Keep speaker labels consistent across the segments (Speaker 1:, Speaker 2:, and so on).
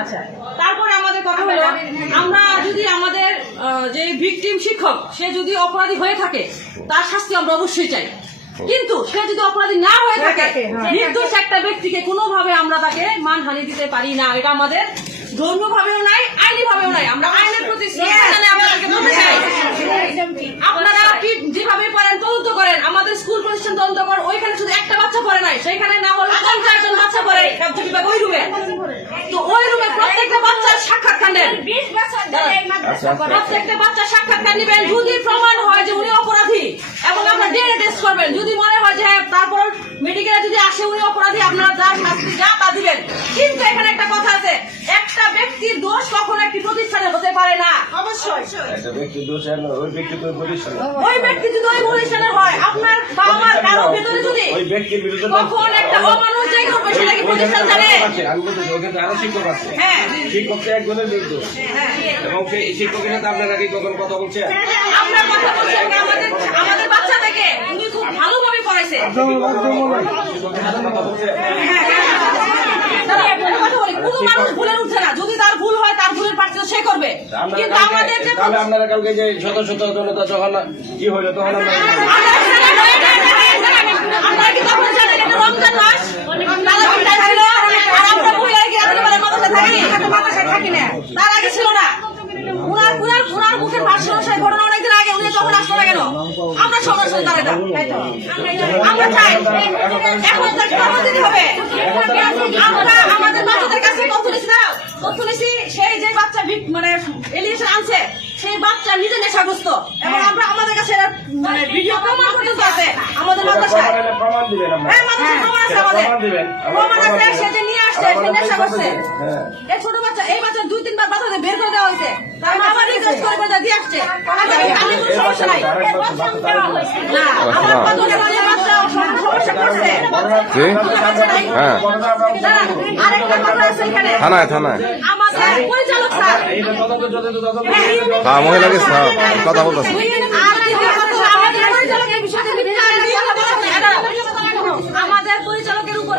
Speaker 1: আচ্ছা তারপরে আমাদের কথা হলো আমরা যদি আমাদের যে ভিকটিম শিক্ষক সে যদি অপরাধী হয়ে থাকে তার শাস্তি আমরা অবশ্যই চাই কিন্তু সে যদি অপরাধী না হয়ে থাকে নির্দোষ একটা ব্যক্তিকে কোনোভাবে আমরা তাকে মানহানি দিতে পারি না এটা আমাদের ধর্মীয় ভাবেও নাই আইনি ভাবেও নাই আমরা আইনের প্রতি আপনারা যেভাবে পারেন তদন্ত করেন আমাদের স্কুল প্রতিষ্ঠান তদন্ত করেন ওইখানে শুধু একটা বাচ্চা পড়ে নাই সেইখানে না হলে পঞ্চাশ জন বাচ্চা পড়ে কার্য বিভাগ ওই রুমে? তো ওই রুমে প্রত্যেকটা বাচ্চার সাক্ষাৎকার নেন। প্রত্যেকটা বাচ্চার সাক্ষাৎকার নেবেন। যদি প্রমাণ হয় যে উনি অপরাধী এবং আপনার ডিএনএ টেস্ট করবেন যদি মনে হয় যে হ্যাঁ, তারপর মেডিকেলে যদি আসে উনি অপরাধী আপনারা যা শাস্তি যা তা দিবেন। কিন্তু এখানে একটা কথা আছে একটা ব্যক্তির দোষ কখনো একটি প্রতিষ্ঠানে হতে পারে না।
Speaker 2: একটা ব্যক্তি দোষ হয় ওই ব্যক্তি তো প্রতিষ্ঠান
Speaker 1: ওই ব্যক্তি যদি ওই হয় আপনার বাবা মার কারও ভেতরে যদি
Speaker 2: ওই ব্যক্তির বিরুদ্ধে তো-
Speaker 1: একটা অমানুষ যে করবে সেটা কি প্রতিষ্ঠান জানে
Speaker 2: আমি বলতেছি, ওখানে তো আরও শিক্ষক আছে।
Speaker 1: হ্যাঁ।
Speaker 2: শিক্ষক তো একজনের নির্দোষ
Speaker 1: হ্যাঁ।
Speaker 2: এবং সেই শিক্ষকের সাথে আপনারা কি কখন কথা বলছেন?
Speaker 1: আমরা কথা বলছি আমাদের আমাদের বাচ্চা থেকে উনি খুব ভালোভাবে পড়াইছে।
Speaker 2: শিক্ষকের সাথে কথা বলছেন
Speaker 1: দাদা, একটা কথা বলি, কোনো মানুষ ভুলে উঠছে না। যদি তার ভুল হয় তার ভুলের পার্থক্য সে করবে। কিন্তু যে
Speaker 2: তাহলে আপনারা কালকে যে শত শত জনতা যখন কি হইল তখন আমরা
Speaker 1: থাকি না। তার আগে ছিল না। উনার উনার উনার মুখের ভাষ্য অনুসারে ঘটনা অনেকদিন আগে উনি তখন আসলো না কেন? আমরা সবার সন্তান এটা। আমরা চাই এখন তাকে প্রমাণ দিতে হবে। আমরা আমাদের বাচ্চাদের কাছে তথ্য নিছি না তথ্য নিছি? সেই যে বাচ্চা মানে এলিয়েশন আনছে সেই বাচ্চা নিজে নেশাগ্রস্ত। এবং আমরা আমাদের কাছে মানে ভিডিও প্রমাণ আছে আমাদের মাদ্রাসায়
Speaker 2: প্রমাণ- প্রমাণ দিবেন আমরা
Speaker 1: হ্যাঁ, মাদ্রাসায় প্রমাণ আছে
Speaker 2: দিবেন
Speaker 1: প্রমাণ আছে,
Speaker 2: প্রমাণ
Speaker 1: নিয়ে আসছে,
Speaker 2: আমরা
Speaker 1: নেশা করছে।
Speaker 2: হ্যাঁ
Speaker 1: এই ছোট বাচ্চা এই বাচ্চা দুই তিনবার বাচ্চাদের বের করে দেওয়া হয়েছে তার মা আবার রিকোয়েস্ট করে করে দিয়ে আসছে আচ্ছা, আমি কোনো সমস্যা নাই না আমার কতটা মানে বাচ্চা সমস্যা করছে
Speaker 3: হ্যাঁ।
Speaker 1: আরেকটা কথা আছে এখানে
Speaker 3: থানায় থানায়
Speaker 1: আমাদের পরিচালক স্যার
Speaker 3: হ্যাঁ মহিলাকে কথা বলতেছে
Speaker 1: আমাদের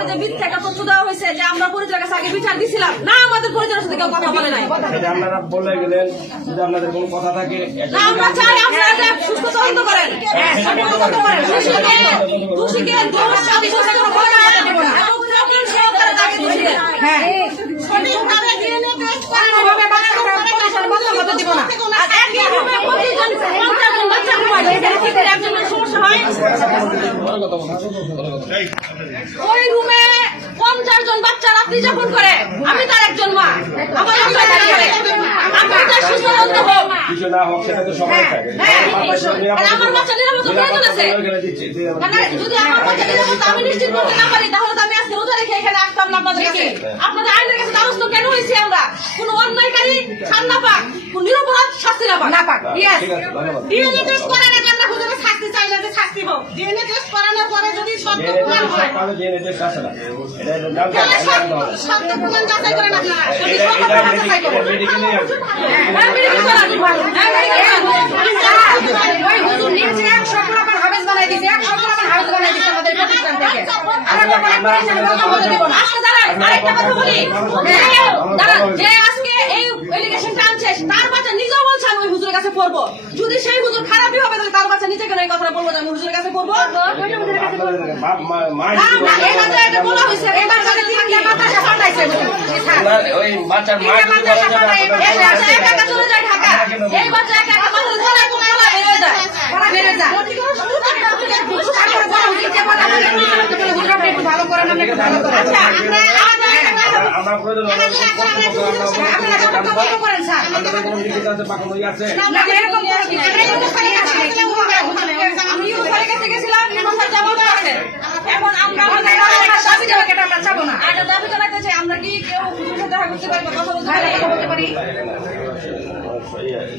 Speaker 1: যে মিথ্যা একটা তথ্য দেওয়া হয়েছে যে আমরা পরিচালকের কাছে আগে বিচার দিছিলাম না আমাদের পরিচালকের সাথে কেউ কথা বলে নাই
Speaker 2: আপনারা বলে গেলেন যদি আপনাদের কোনো কথা থাকে
Speaker 1: না, আমরা চাই আপনারা সুস্থ তদন্ত করেন দোষীকে দোষ করে হয়? ওই রুমে পঞ্চাশ জন বাচ্চা রাত্রি যাপন করে আমি তার একজন মা। আমার বাচ্চা দাঁড়িয়ে থাকে। আমি তার সুস্থ হোক।
Speaker 2: কিছু না হোক সেটা তো সবাই থাকে।
Speaker 1: হ্যাঁ, আর আমার বাচ্চা যদি বাচ্চা নিরাপত্তা আমি নিশ্চিত করতে না পারি তাহলে তো আমি আজকে রোজা রেখে এখানে আসতাম না আপনাদের কাছে আপনাদের আইনের কাছে দ্বারস্থ কেন হয়েছি আমরা? কোন অন্যায়কারী ছাড় না পাক কোন নিরপরাধ শাস্তি না পাক। না পাক ইয়েস
Speaker 2: ঠিক আছে, ধন্যবাদ।
Speaker 1: ডিএনএ টেস্ট করার আগে আমরা হুজুরে শাস্তি চাই না যে শাস্তি হোক ডিএনএ টেস্ট করানোর পরে যদি সত্য
Speaker 2: DNA
Speaker 1: হয়
Speaker 2: সকালে DNA test আসে না। এটা এটা জানতে
Speaker 1: তাহলে
Speaker 2: হবে,
Speaker 1: সত্য
Speaker 2: জানতে হবে।
Speaker 1: সত্য প্রমাণ যাচাই করেন আপনারা যদি
Speaker 2: এটা-
Speaker 1: সত্য
Speaker 2: এটা
Speaker 1: প্রমাণ যাচাই
Speaker 2: medical-
Speaker 1: করেন
Speaker 2: medically আছে।
Speaker 1: হ্যাঁ মেডিকেল করান হ্যাঁ মেডিকেল করান
Speaker 4: ওই হুজুর নিচে একশো পুরাপান হাফেজ বানাই দিছে একশো পুরাপান হাফেজ বানাই দিছে আমাদের প্রতিষ্ঠান থেকে আমরা কখনো পরিচালনা বন্ধ করতে দেব না
Speaker 1: আজকে দাঁড়ান আরেকটা কথা বলি দাঁড়ান যে আজকে এই এলিগেশন টানছে তার বাচ্চা নিজেও বলছে আমি ওই হুজুরের কাছে পড়ব। যদি সেই হুজুর খারাপই হবে তাহলে তার বাচ্চা নিজে কেন এই কথাটা বলব যে আমি হুজুরের কাছে পড়ব? না না
Speaker 2: না,
Speaker 4: ভালো করেন আপনি ভালো করেন।
Speaker 1: আচ্ছা আমরা
Speaker 2: প্রয়োজন
Speaker 4: আমরা
Speaker 1: কি কেউ দেখা করতে পারি কথা বলতে পারি।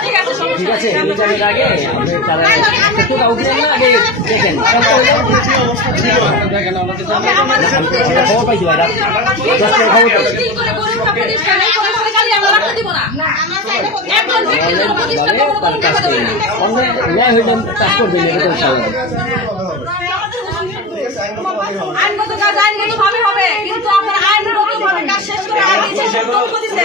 Speaker 1: ঠিক আছে
Speaker 5: কাজ
Speaker 1: ভাবে হবে কিন্তু আপনার আইনগত ভাবে কাজ শেষ করে দিচ্ছে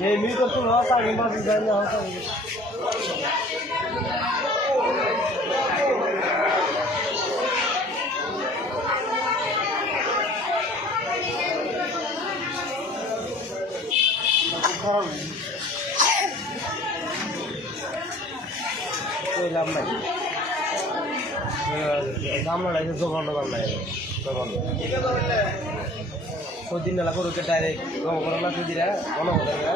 Speaker 1: সব
Speaker 6: সেগুলো
Speaker 1: তথ্য দিচ্ছে
Speaker 6: সেগুলো ই আছে দুর্বলতা আছে
Speaker 1: না না পুলিশ না না না, না, না, না। যদি আপনারা দুর্বল না, না, না, না। যদি আপনারা দুর্বল থাকেন তাহলে কি আমরা আপনাকে আজকে আসতাম
Speaker 2: লাভ নাই দামলা লাগছে জোগান দাম নাই জোগান ওই দিন নেলা করুকে ডাইরেক্ট গম করে না দিরা মনে হতে না